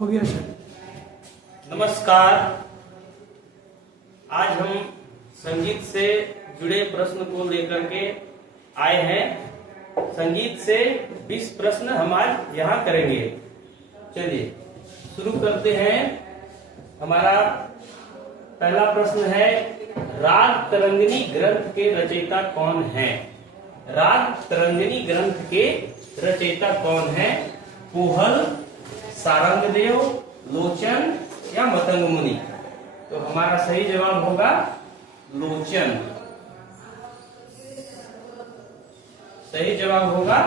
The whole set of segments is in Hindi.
हो गया सर। नमस्कार। आज हम संगीत से जुड़े प्रश्न को लेकर के आए हैं। संगीत से 20 प्रश्न हम आज यहाँ करेंगे। चलिए शुरू करते हैं। हमारा पहला प्रश्न है, राग तरंगिणी ग्रंथ के रचयिता कौन है? राग तरंगिणी ग्रंथ के रचयिता कौन है? कोहल, सारंगदेव, लोचन या मतंग मुनि? तो हमारा सही जवाब होगा लोचन। सही जवाब होगा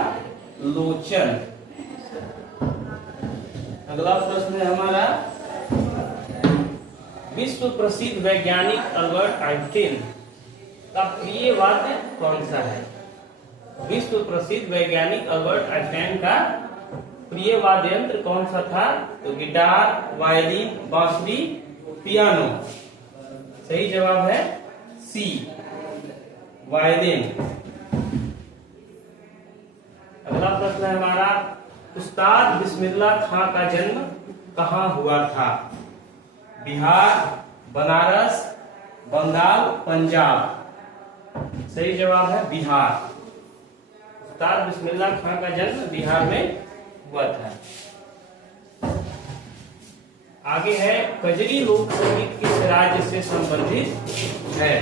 लोचन। अगला प्रश्न है हमारा, विश्व प्रसिद्ध वैज्ञानिक अल्बर्ट आइंस्टीन का प्रिय वाद्य कौन सा है? विश्व प्रसिद्ध वैज्ञानिक अल्बर्ट आइंस्टाइन का प्रिय वाद्य यंत्र कौन सा था? तो गिटार, वायलिन, बांसुरी, पियानो। सही जवाब है सी, वायलिन। अगला प्रश्न है हमारा, उस्ताद बिस्मिल्लाह खां का जन्म कहाँ हुआ था? बिहार, बनारस, बंगाल, पंजाब। सही जवाब है बिहार। उस्ताद बिस्मिल्लाह खां का जन्म बिहार में हुआ था। आगे है, कजरी लोक संगीत किस राज्य से संबंधित है?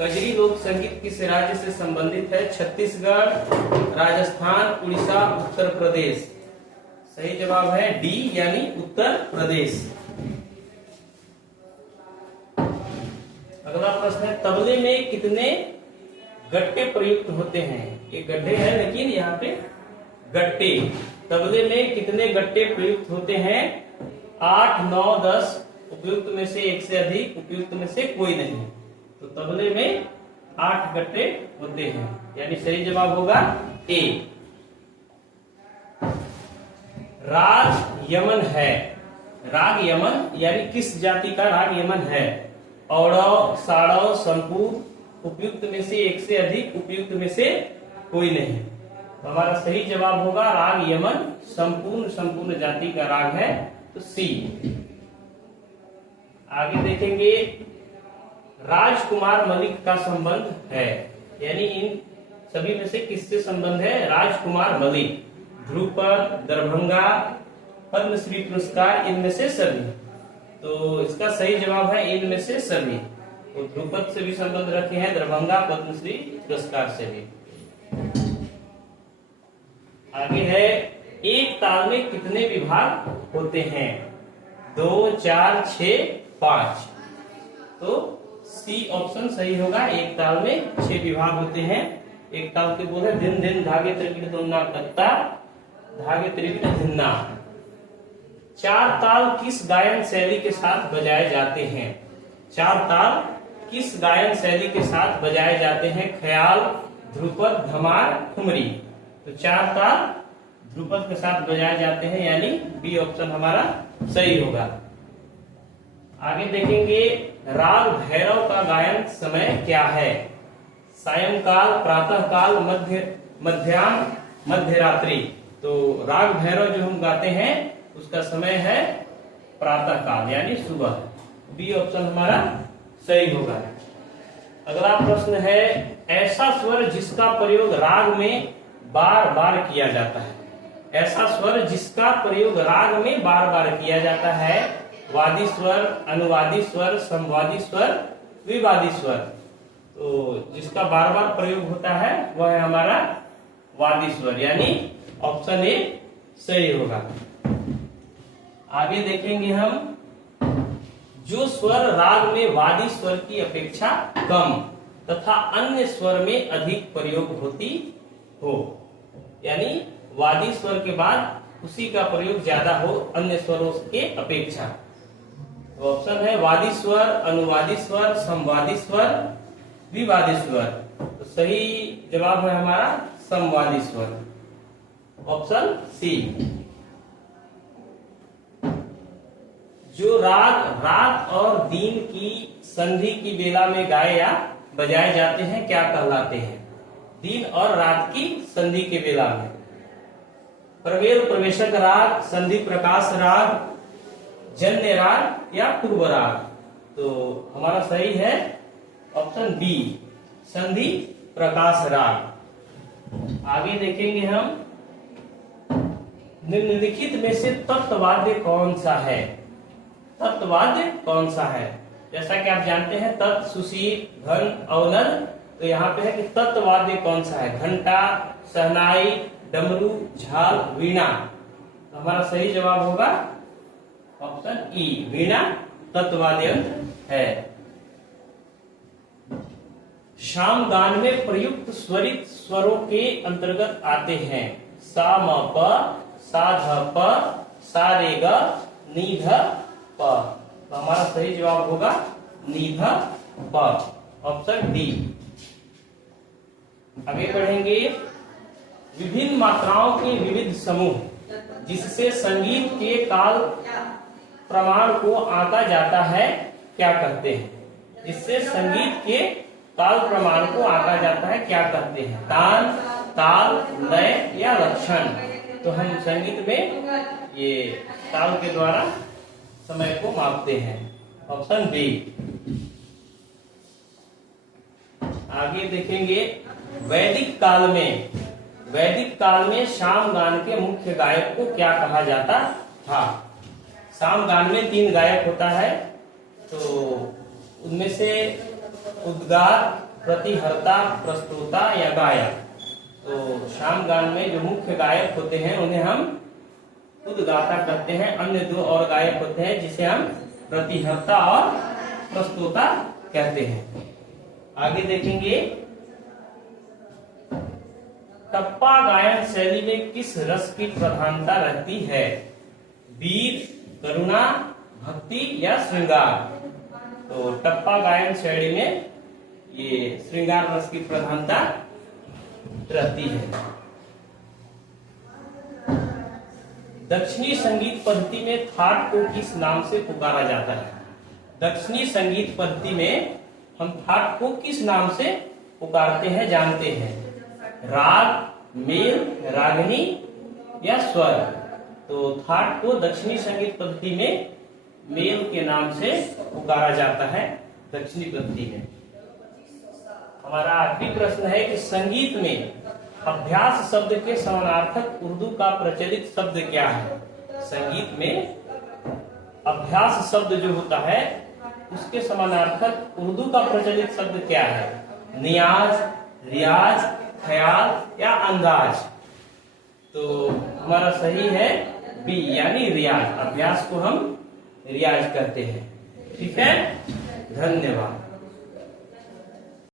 कजरी लोक संगीत किस राज्य से संबंधित है? छत्तीसगढ़, राजस्थान, उड़ीसा, उत्तर प्रदेश। सही जवाब है डी, यानी उत्तर प्रदेश। अगला प्रश्न है, तबले में कितने गट्टे प्रयुक्त होते हैं? ये गड्ढे हैं लेकिन यहाँ पे गट्टे। तबले में कितने गट्टे प्रयुक्त होते हैं? 8, 9, 10। उपयुक्त में से एक से अधिक, उपयुक्त में से कोई नहीं। तो तबले में 8 गट्टे होते हैं, यानी सही जवाब होगा ए। राग यमन है। राग यमन यानी किस जाति का राग यमन है? औड़व, साड़व, संपूर्ण। उपयुक्त में से एक से अधिक, उपयुक्त में से कोई नहीं। तो हमारा सही जवाब होगा राग यमन संपूर्ण जाति का राग है, तो सी। आगे देखेंगे, राजकुमार मलिक का संबंध है, यानी इन सभी में से किससे संबंध है? राजकुमार मलिक। ध्रुपद, दरभंगा, पद्मश्री पुरस्कार, इनमें से सभी। तो इसका सही जवाब है इनमें से सभी। तो ध्रुपद से भी संबंध रखे हैं, दरभंगा, पद्मश्री पुरस्कार से भी। आगे है, एक ताल में कितने विभाग होते हैं? 2, 4, 6, 5। तो सी ऑप्शन सही होगा। एक ताल में 6 विभाग होते हैं। एक ताल के बोल है, दिन दिन धागे त्रिविध दोना कत्ता, धागे त्रिविध धिन्ना। 4 ताल किस गायन शैली के साथ बजाए जाते हैं? 4 ताल किस गायन शैली के साथ बजाए जाते हैं? ख्याल, ध्रुपद, धमार, ठुमरी। तो 4 ताल ध्रुपद के साथ बजाए जाते हैं, यानी बी ऑप्शन हमारा सही होगा। आगे देखेंगे, राग भैरव का गायन समय क्या है? सायंकाल, प्रातः काल, मध्याह्न, मध्य रात्रि। तो राग भैरव जो हम गाते हैं उसका समय है प्रातः काल, यानी सुबह। बी ऑप्शन हमारा सही होगा। अगला प्रश्न है, ऐसा स्वर जिसका प्रयोग राग में बार बार किया जाता है? ऐसा स्वर जिसका प्रयोग राग में बार बार किया जाता है? वादी स्वर, अनुवादी स्वर, संवादी स्वर, विवादी स्वर। तो जिसका बार बार प्रयोग होता है वह है हमारा वादी स्वर, यानी ऑप्शन ए सही होगा। आगे देखेंगे हम, जो स्वर राग में वादी स्वर की अपेक्षा कम तथा अन्य स्वर में अधिक प्रयोग होती हो, यानी वादी स्वर के बाद उसी का प्रयोग ज्यादा हो अन्य स्वरों के अपेक्षा। तो ऑप्शन है वादी स्वर, अनुवादी स्वर, संवादी स्वर, विवादी स्वर। तो सही जवाब है हमारा संवादी स्वर, ऑप्शन सी। जो राग रात और दिन की संधि की बेला में गाए या बजाए जाते हैं क्या कहलाते हैं? दिन और रात की संधि के बेला में। प्रवेल प्रवेशक राग, संधि प्रकाश राग, जन्य राग या पूर्व राग। तो हमारा सही है ऑप्शन बी, संधि प्रकाश राग। आगे देखेंगे हम, निम्नलिखित में से तत्वाद्य कौन सा है? तत्वाद्य कौन सा है? जैसा कि आप जानते हैं तत्, सुशील, घन, अवनद। तो यहाँ पे है कि तत्वाद्य कौन सा है? घंटा, शहनाई, डमरू, झाल, वीणा। तो हमारा सही जवाब होगा ऑप्शन ई, वीणा तत्वाद्य यंत्र है। शाम गान में प्रयुक्त स्वरित स्वरों के अंतर्गत आते हैं सा म प, सा ध प, सा रे ग, नी ध प। तो हमारा सही जवाब होगा नी ध प, ऑप्शन डी। आगे बढ़ेंगे, विभिन्न मात्राओं के विविध समूह जिससे संगीत के काल प्रमाण को आंका जाता है क्या कहते हैं? जिससे संगीत के काल प्रमाण को आंका जाता है क्या कहते हैं? तान, ताल, लय या लक्षण। तो हम संगीत में ये ताल के द्वारा समय को मापते हैं, ऑप्शन बी। आगे देखेंगे, वैदिक काल में शाम गान के मुख्य गायक को क्या कहा जाता था? शाम गान में 3 गायक होता है, तो उनमें से उद्गार, प्रतिहर्ता, प्रस्तुता या गायक। तो शाम गान में जो मुख्य गायक होते हैं उन्हें हम उद्गाता कहते हैं। अन्य 2 और गायक होते हैं जिसे हम प्रतिहर्ता और प्रस्तुता कहते हैं। आगे देखेंगे, टप्पा गायन शैली में किस रस की प्रधानता रहती है? वीर, करुणा, भक्ति या श्रृंगार। तो टप्पा गायन शैली में ये श्रृंगार रस की प्रधानता रहती है। दक्षिणी संगीत पद्धति में थाट को किस नाम से पुकारा जाता है? दक्षिणी संगीत पद्धति में हम थाट को किस नाम से पुकारते हैं, जानते हैं? राग, मेल, रागनी या स्वर। तो थाट को दक्षिणी संगीत पद्धति में मेल के नाम से पुकारा जाता है दक्षिणी पद्धति में। हमारा आखिरी प्रश्न है कि संगीत में अभ्यास शब्द के समानार्थक उर्दू का प्रचलित शब्द क्या है? संगीत में अभ्यास शब्द जो होता है उसके समानार्थक उर्दू का प्रचलित शब्द क्या है? नियाज, रियाज, ख्याल या अंदाज। तो हमारा सही है बी, यानी रियाज। अभ्यास को हम रियाज कहते हैं। ठीक है, धन्यवाद।